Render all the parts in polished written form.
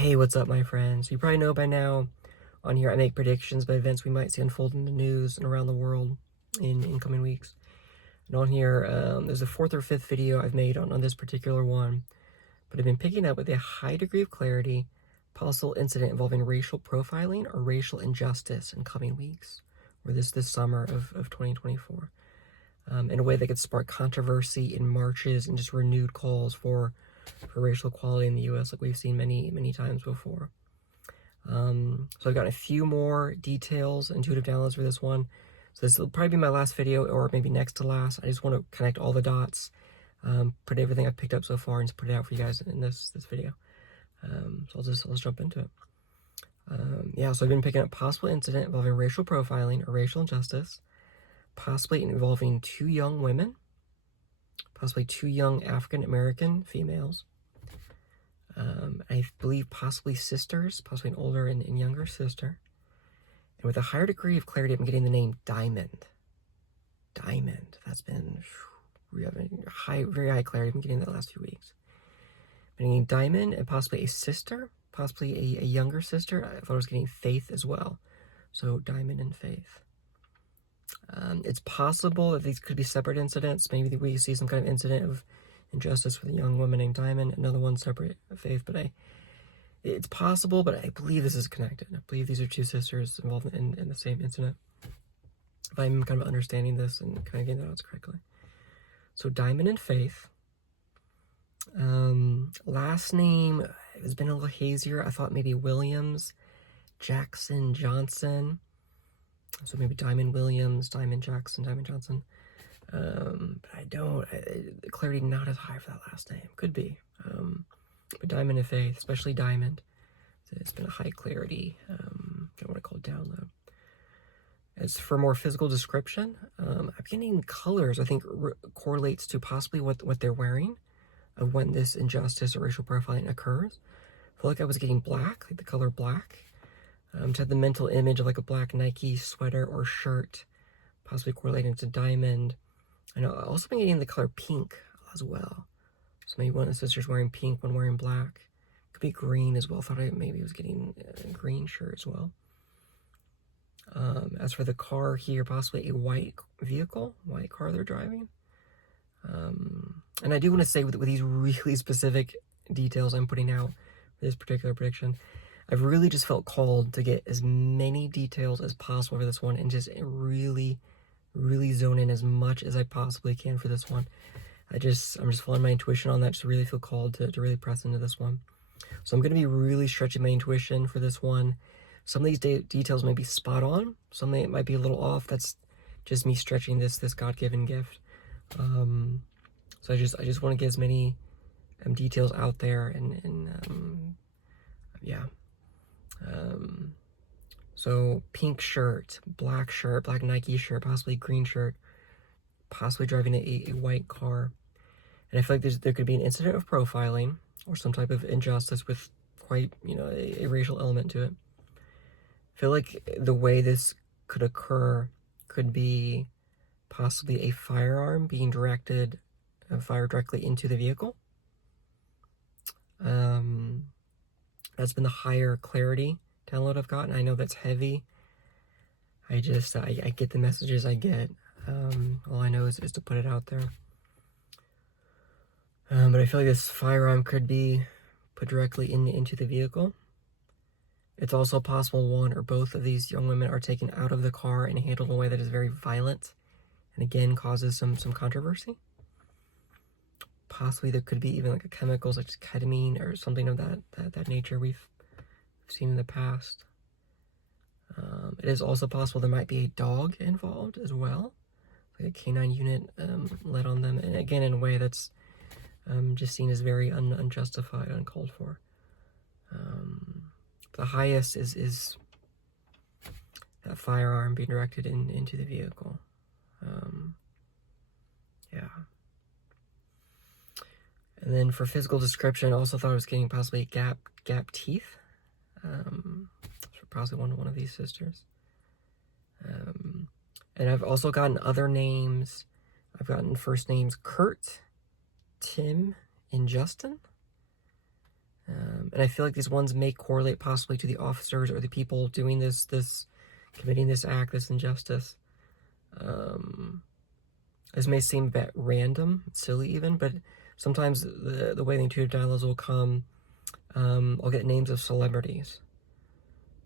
Hey, what's up, my friends? You probably know by now on here I make predictions about events we might see unfold in the news and around the world in incoming weeks. And on here, there's a fourth or fifth video I've made on this particular one, but I've been picking up with a high degree of clarity possible incident involving racial profiling or racial injustice in coming weeks, or this summer of 2024, in a way that could spark controversy in marches and just renewed calls for racial equality in the U.S. like we've seen many times before. So I've got a few more details, intuitive downloads for this one. So this will probably be my last video, or maybe next to last. I just want to connect all the dots, put everything I've picked up so far, and just put it out for you guys in this video. So I'll just jump into it. Yeah, so I've been picking up possible incident involving racial profiling or racial injustice, possibly involving two young women, possibly two young African American females. I believe possibly sisters, possibly an older and younger sister. And with a higher degree of clarity, I'm getting the name Diamond. Diamond. That's been very high clarity. I've been getting that the last few weeks. I'm getting Diamond and possibly a sister, possibly a younger sister. I thought I was getting Faith as well. So Diamond and Faith. It's possible that these could be separate incidents. Maybe we see some kind of incident of injustice with a young woman named Diamond, another one separate, Faith, but it's possible, but I believe this is connected. I believe these are two sisters involved in the same incident, if I'm kind of understanding this and kind of getting the notes correctly. So Diamond and Faith. Last name has been a little hazier. I thought maybe Williams, Jackson, Johnson. So maybe Diamond Williams, Diamond Jackson, Diamond Johnson. But clarity not as high for that last name. Could be. But Diamond and Faith, especially Diamond, it's been a high clarity, I want to call it download. As for more physical description, I'm getting colors, I think correlates to possibly what they're wearing of when this injustice or racial profiling occurs. I feel like I was getting black, like the color black. To have the mental image of like a black Nike sweater or shirt, possibly correlating to Diamond. And I've also been getting the color pink as well. So maybe one of the sisters wearing pink, one wearing black. Could be green as well. Thought I maybe was getting a green shirt as well. As for the car here, possibly a white vehicle, white car they're driving. And I do want to say with these really specific details I'm putting out for this particular prediction, I've really just felt called to get as many details as possible for this one and just really zone in as much as I possibly can for this one. I'm just following my intuition on that, just really feel called to really press into this one. So I'm going to be really stretching my intuition for this one. Some of these details may be spot on. Some might be a little off. That's just me stretching this God-given gift. So I just want to get as many details out there and yeah. So pink shirt, black Nike shirt, possibly green shirt, possibly driving a white car. And I feel like there could be an incident of profiling or some type of injustice with quite, a racial element to it. I feel like the way this could occur could be possibly a firearm being fired directly into the vehicle. That's been the higher clarity download I've gotten. I know that's heavy. I get the messages I get. All I know is to put it out there. But I feel like this firearm could be put directly into the vehicle. It's also possible one or both of these young women are taken out of the car and handled in a way that is very violent and again causes some controversy. Possibly there could be even like a chemical such as ketamine or something of that nature we've seen in the past. It is also possible there might be a dog involved as well, like a canine unit led on them, and again in a way that's just seen as very unjustified, uncalled for. The highest is that firearm being directed into the vehicle. Yeah. And then for physical description, I also thought I was getting possibly gap teeth. For possibly one of these sisters. And I've also gotten other names. I've gotten first names Kurt, Tim, and Justin. And and I feel like these ones may correlate possibly to the officers or the people doing this committing this act, this injustice. This may seem a bit random, silly even, but sometimes the way the intuitive downloads will come, I'll get names of celebrities.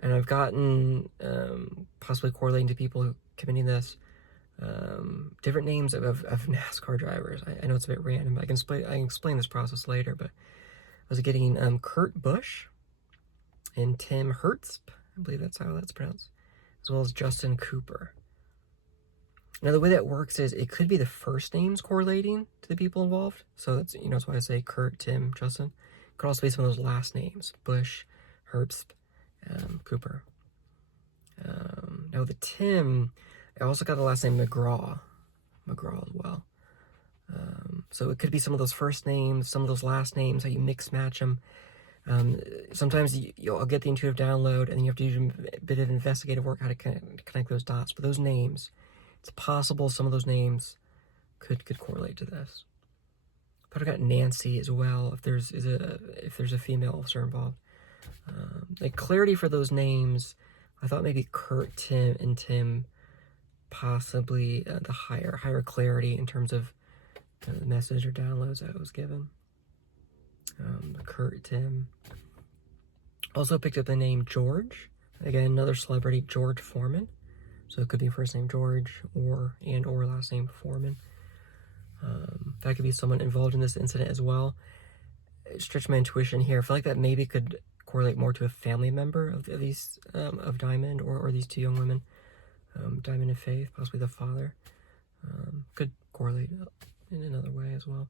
And I've gotten, possibly correlating to people who committing this, different names of NASCAR drivers. I know it's a bit random. I can explain this process later, but I was getting Kurt Busch and Tim Hertzp, I believe that's how that's pronounced, as well as Justin Cooper. Now, the way that works is it could be the first names correlating to the people involved. So that's, that's why I say Kurt, Tim, Justin. It could also be some of those last names, Busch, Herbst, Cooper. Now, the Tim, I also got the last name McGraw as well. So it could be some of those first names, some of those last names, how you mix match them. Sometimes I'll get the intuitive download, and then you have to do a bit of investigative work how to connect those dots. But those names, it's possible some of those names could correlate to this. But I got Nancy as well. If there's a female officer involved, like clarity for those names, I thought maybe Kurt, Tim, possibly the higher clarity in terms of the message or downloads I was given. Kurt, Tim. Also picked up the name George. Again, another celebrity, George Foreman. So it could be first name George or last name Foreman. That could be someone involved in this incident as well. Stretch my intuition here. I feel like that maybe could correlate more to a family member of these of Diamond or these two young women, Diamond and Faith, possibly the father. Could correlate in another way as well.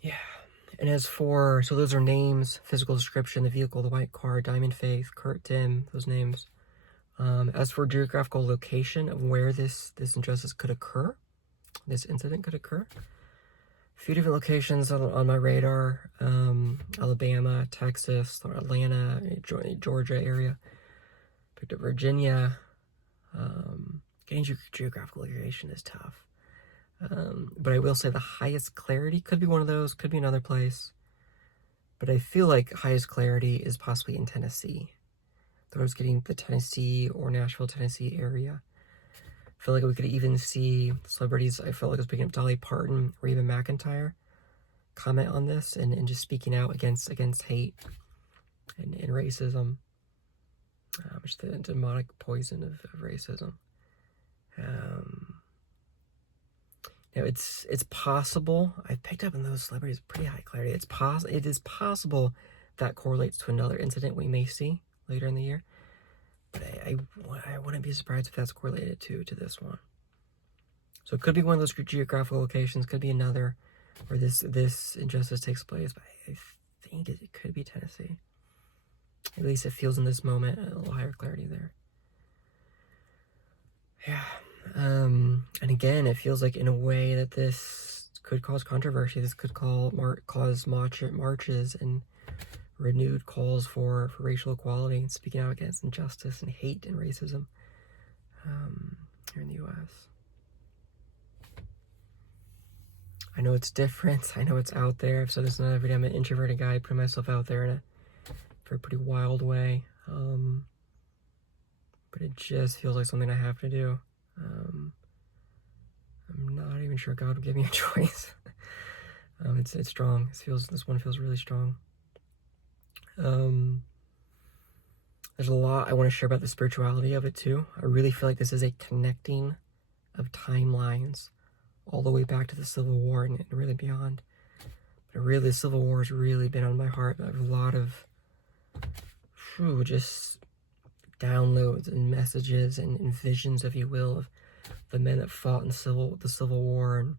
Yeah. And as for, so those are names, physical description, the vehicle, the white car, Diamond, Faith, Kurt, Tim, those names. As for geographical location of where this injustice could occur, this incident could occur, a few different locations on my radar, Alabama, Texas, Atlanta, Georgia area, picked up Virginia. Getting geographical location is tough. But I will say the highest clarity could be one of those, could be another place. But I feel like highest clarity is possibly in Tennessee. I was getting the Tennessee or Nashville, Tennessee area. I feel like we could even see celebrities. I felt like I was picking up Dolly Parton or even McIntyre comment on this and just speaking out against hate and racism, which is the demonic poison of racism. Now it's possible. I picked up in those celebrities pretty high clarity. It is possible that correlates to another incident we may see later in the year, but I wouldn't be surprised if that's correlated to this one. So it could be one of those geographical locations, could be another where this injustice takes place, but I think it could be Tennessee. At least it feels in this moment a little higher clarity there. Yeah. And again, it feels like in a way that this could cause controversy. This could cause marches and renewed calls for racial equality and speaking out against injustice and hate and racism here in the U.S. I know it's different. I know it's out there. I've said this in another video. I'm an introverted guy, putting myself out there in a pretty wild way. But it just feels like something I have to do. I'm not even sure God would give me a choice. It's strong. This one feels really strong. There's a lot I want to share about the spirituality of it too. I really feel like this is a connecting of timelines all the way back to the Civil War and really beyond. But really, the Civil War has really been on my heart. I have a lot of just downloads and messages and visions, if you will, of the men that fought in the Civil War. And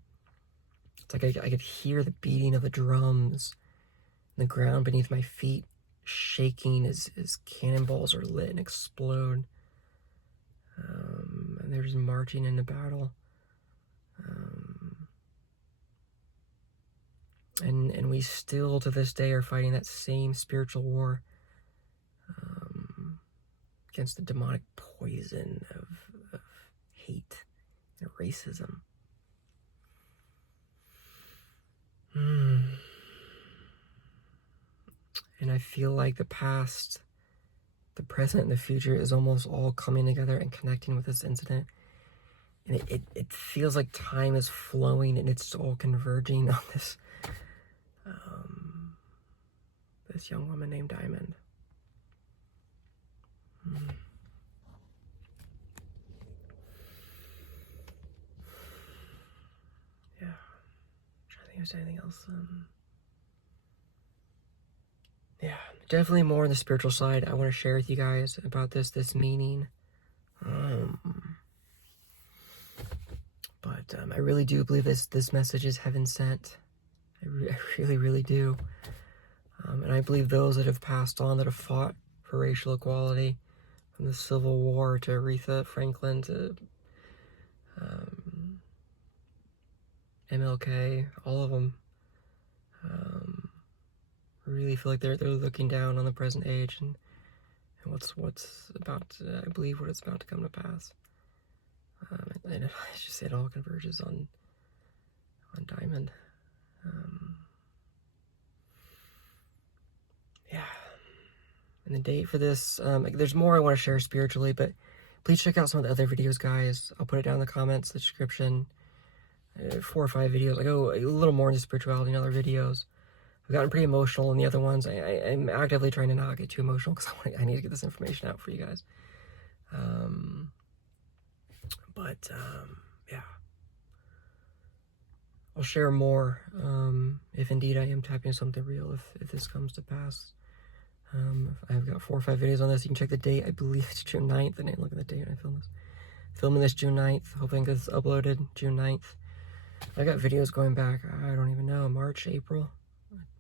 it's like I could hear the beating of the drums and the ground beneath my feet shaking as cannonballs are lit and explode. And they're just marching into battle. And we still to this day are fighting that same spiritual war against the demonic poison of hate and racism. And I feel like the past, the present, and the future is almost all coming together and connecting with this incident. And it feels like time is flowing and it's all converging on this this young woman named Diamond. Yeah. I'm trying to think if there's anything else. Yeah, definitely more on the spiritual side I want to share with you guys about this meaning. But I really do believe this message is heaven sent. I really, really do. And I believe those that have passed on, that have fought for racial equality, from the Civil War to Aretha Franklin to MLK, all of them, really feel like they're looking down on the present age and what's about to, I believe what it's about to come to pass. And I just say it all converges on Diamond. Yeah. And the date for this, there's more I want to share spiritually, but please check out some of the other videos, guys. I'll put it down in the comments, the description. 4 or 5 videos. I go a little more into spirituality in other videos. I've gotten pretty emotional in the other ones. I'm actively trying to not get too emotional because I need to get this information out for you guys. Yeah. I'll share more if indeed I am tapping into something real, if this comes to pass. I've got 4 or 5 videos on this. You can check the date. I believe it's June 9th. I didn't look at the date when I filmed this. Filming this June 9th. Hoping it's uploaded June 9th. I got videos going back, I don't even know, March, April.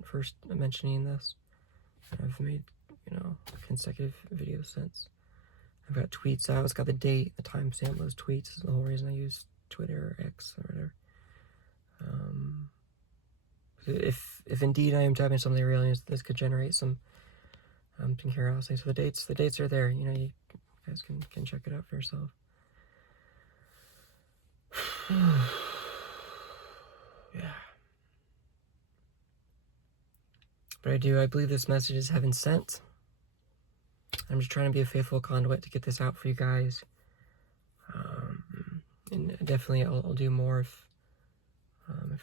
First mentioning this. I've made, consecutive videos since. I've got tweets out. It's got the date, the timestamp of those tweets. Is the whole reason I use Twitter or X or whatever. If indeed I am tapping something real, this could generate some curiosity. So the dates are there. You guys can check it out for yourself. Yeah. But I believe this message is heaven sent. I'm just trying to be a faithful conduit to get this out for you guys. And definitely I'll do more if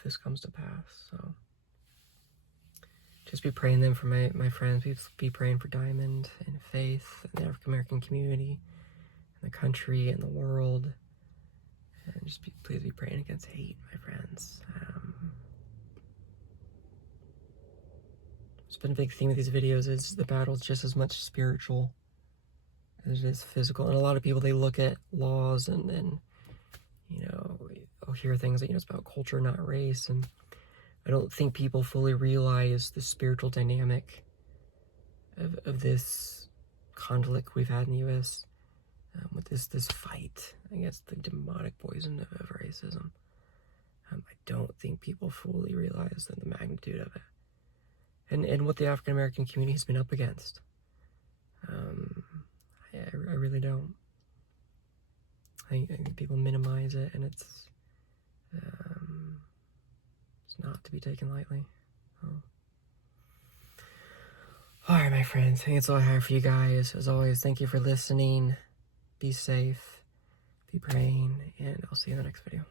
this comes to pass. So just be praying then for my friends. Please be praying for Diamond and Faith and the African American community and the country and the world. And just please be praying against hate, my friends. It's been a big theme of these videos is the battle's just as much spiritual as it is physical. And a lot of people, they look at laws and I'll hear things like, it's about culture, not race. And I don't think people fully realize the spiritual dynamic of this conflict we've had in the U.S. With this fight against the demonic poison of racism. I don't think people fully realize the magnitude of it. And what the African American community has been up against. I really don't. I think people minimize it, and it's not to be taken lightly. Alright, my friends, I think that's all I have for you guys. As always, thank you for listening. Be safe, be praying, and I'll see you in the next video.